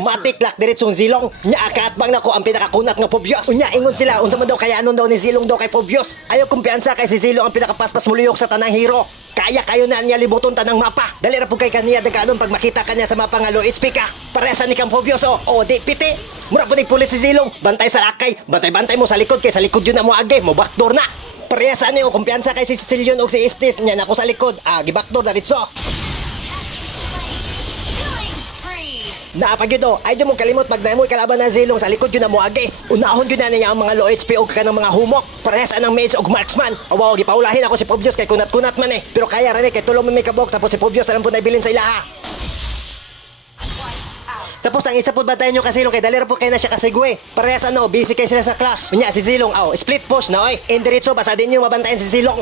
Matik lak diretsong Zilong. Nya akaatbang nako ang pinakakunat nga Pobyos. Unya ingon sila unsa man daw kaya anon daw ni Zilong daw kay Pobyos. Ayaw kumpiyansa kay si Zilong ang pinakapaspas muluyok sa tanang hero. Kaya kayo na niya libuton tanang mapa. Dali ra pud kay kaniya daganon pag makita kanya sa mapa nga low HP ka. Pareha ni kang Pobyos o di piti. Mura pud pulis si Zilong. Bantay sa lakay. Bantay-bantay mo sa likod kay sa likod yun na mo age mo backdoor na. Pareha sa niyo kumpiyansa kay si Cecilion o si Estes nya nako sa likod. Gibackdoor na ditso. Napag yun ay mo kalimot pag na mo kalaban ng Zilong sa likod yun na mo agi. Unahon yun na niya ang mga low HP o kanang mga humok. Parehas anang mage o marksman. Awaw, gipaulahin ako si Pobyos kay kunat-kunat man Pero kaya rin kay tulong may kabok tapos si Pobyos alam po na ibilin sa ilaha. Tapos ang isa po bantayan nyo kasi Zilong kay dalira po kayo na siya kasigwe. Parehas busy kayo sila sa class. Unya si Zilong, split push na oy. Indiretso basa din nyo mabantayan si Zilong.